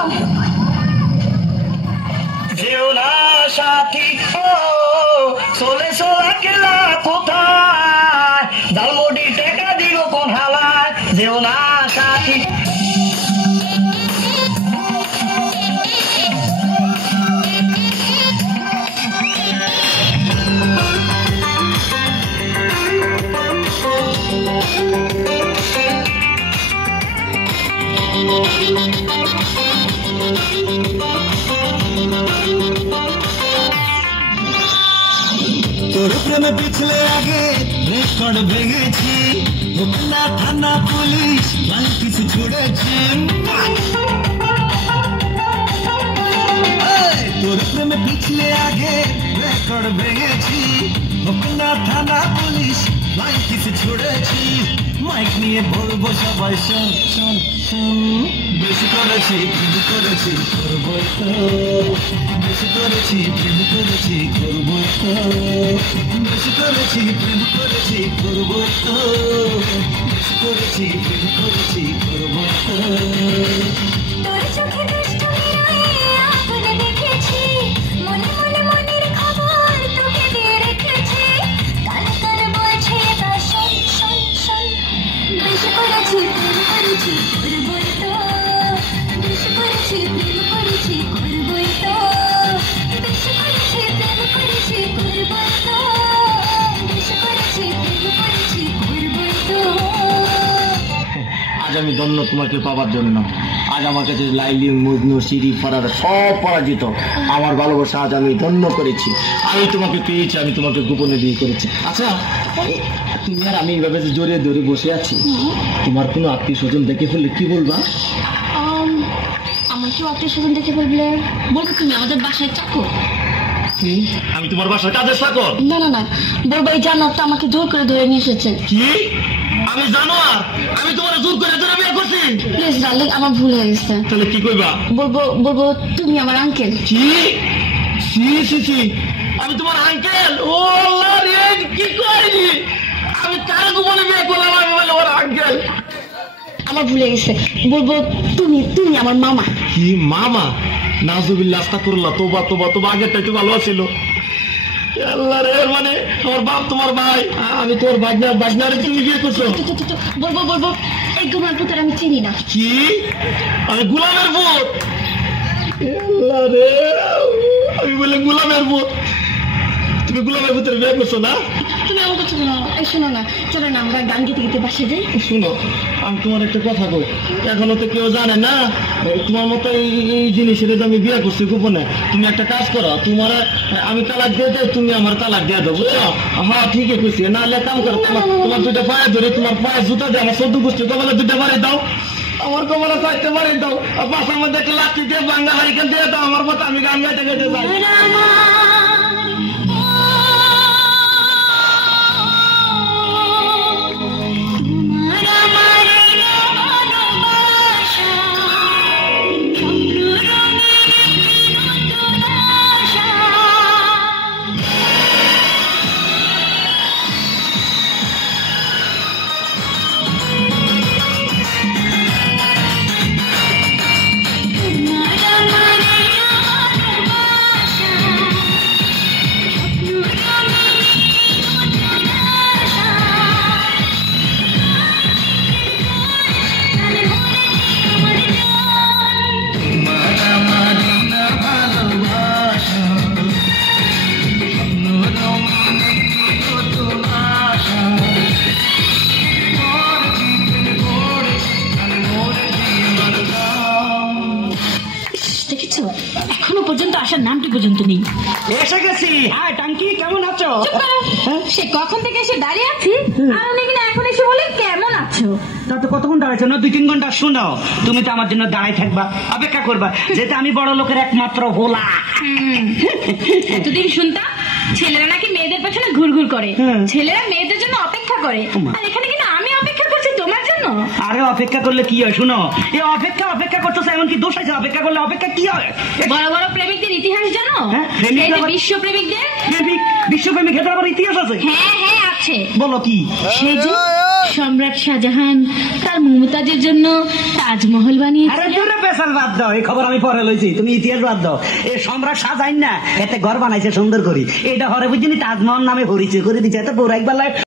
যাও যেও না সাথী ও চলে একলা কোথায় দালমুড়ি টাকা দিব কোন হালায় যেও না সাথী তোর প্রেমে পিছলে আগে রেকর্ড ভেঙেছি না থানা পুলিশ কিছু ছুড়েছি তোর প্রেমে পিছলে আগে রেকর্ড ভেঙেছি না থানা পুলিশ কিছু ছুড়েছি মাইক নিয়ে বলবো সবাই শোন শোন শোন বেশি করেছি প্রেম করেছি করবো তো বেশি করেছি প্রেম করেছি করবো তো বেশি করেছি প্রেম করেছি করবো তো বেশি করেছি প্রেম করেছি করবো তো তোর চোখে দুষ্ট মিরায়ে আপনে দেখেছি মনে মনে মনের খবর তোকে দিয়ে রেখেছি কান কান বলছে তা শোন শোন শোন বেশি করেছি প্রেম করেছি করবো তো বেশি করেছি প্রেম করেছি করবো তো বেশি করেছি প্রেম করেছি করবো তো বেশি করেছি প্রেম করেছি করবো তো আজ আমি ধন্য তোমাকে পাবার জন্য আজ আমার কাছে লাইলি মজনু সিঁড়ি ফারার সব পরাজিত আমার ভালোবাসা আজ আমি ধন্য করেছি আমি তোমাকে পেয়েছি আমি তোমাকে গোপনে বিয়ে করেছি আচ্ছা তুমি আর আমি এইভাবে যে জড়িয়ে ধরে বসে আছি তোমার কোনো আত্মীয় স্বজন দেখে ফেললে কি বলবা আমার কেউ আত্মীয় স্বজন দেখে বলবে বলবো তুমি আমাদের বাসায় চাকর আমি তোমার বাসার কাজের চাকর না না না বলবো এই জানোয়ারটা আমাকে জোর করে ধরে নিয়ে এসেছে কি আমি জানোয়ার আমি তোমার জোর করে ধরে বিয়ে করছি প্লিজ ডার্লিং আমার ভুল হয়ে গেছে তাহলে কি কইবা বলবো বলবো তুমি আমার আঙ্কেল কি সি সি সি আমি তোমার আঙ্কেল ও আল্লাহ রে কি কইলি আমি কার গোপনে বিয়ে করলাম আমি বলে ওর আঙ্কেল আমার ভুলে গেছে বলবো তুমি তুমি আমার মামা কি মামা নাজুবিল্লাহ আস্তাগফিরুল্লাহ তোবা তোবা তোবা আগেরটাই তো ভালো ছিল আল্লাহ রে মানে আমার বাপ তোমার ভাই আমি তোর বাজনারে তুমি বিয়ে করছো বলবো বলবো এই গোমার পুত্র আমি চিনি না কি আমি গোলামের পুত আল্লাহ রে আমি বলে গোলামের পুত তুমি গোলামের পুত্রের বিয়ে করছো না তুমি আমার কথা শোনো এই শোনো না চলো না আমরা গান গেতে গেতে বাসে যাই শুনো আমি তোমার একটা কথা কই এখনো তো কেউ জানে না তোমার মতো এই জিনিসের আমি বিয়ে করছি গোপনে তুমি একটা কাজ করো তোমার আমি তালাক দিয়ে দেয় তুমি আমার তালাক দিয়ে দেবো বুঝছো হ্যাঁ ঠিকই কইছি না হলে কাম করো তোমার দুইটা পায়ে ধরে তোমার পায়ে জুতা দিয়ে আমার সদ্য গোষ্ঠী কপালে দুইটা বাড়ি দাও আমার কপালে চারটে বাড়ি দাও আর পাশার মধ্যে একটা লাঠি দিয়ে বাঙ্গা হারিকেন দিয়ে দাও আমার মতো আমি গান গাইতে গাইতে যাই এখনো পর্যন্ত আসার নামটি পর্যন্ত নেই এসে গেছি হ্যাঁ টাঙ্কি কেমন আছো সে কখন থেকে এসে দাঁড়িয়ে আছি আর উনি কিনা এখন এসে বলে কেমন আছো তা তো কতক্ষণ দাঁড়াইছো না 2-3 ঘন্টা শোনো তুমি তো আমার জন্য দাঁড়াই থাকবা অপেক্ষা করবা যেটা আমি বড় লোকের একমাত্র হোলা এতদিন শুনতাম ছেলেরা নাকি মেয়েদের পেছনে ঘুরঘুর করে ছেলেরা মেয়েদের জন্য অপেক্ষা করে আর এখানে কিনা আমি অপেক্ষা করছি তোমার জন্য আরে অপেক্ষা করলে কি হয় শুনো এই অপেক্ষা করতেছে এমন কি দোষ আছে অপেক্ষা করলে অপেক্ষা কি হয় বড় বড় প্রেমিকদের ইতিহাস জানো বিশ্ব প্রেমিকদের বিশ্বপ্রেমিক ক্ষেত্রে আবার ইতিহাস আছে হ্যাঁ হ্যাঁ আছে বলো কি সেই যে সম্রাট শাহজাহান তার মমতাজের জন্য তাজমহল আরে বানিয়েছিল। দূরে পেশাল বাদ দাও, এই খবর আমি পরে লইছি, তুমি ইতিহাস বাদ দাও। এই সম্রাট শাহজাহান না এতে ঘর বানাইছে সুন্দর করি, এটা হরে বুঝিনি তাজমহল নামে পরিচয় করে দিচ্ছে, এত পৌরাইক বেলায়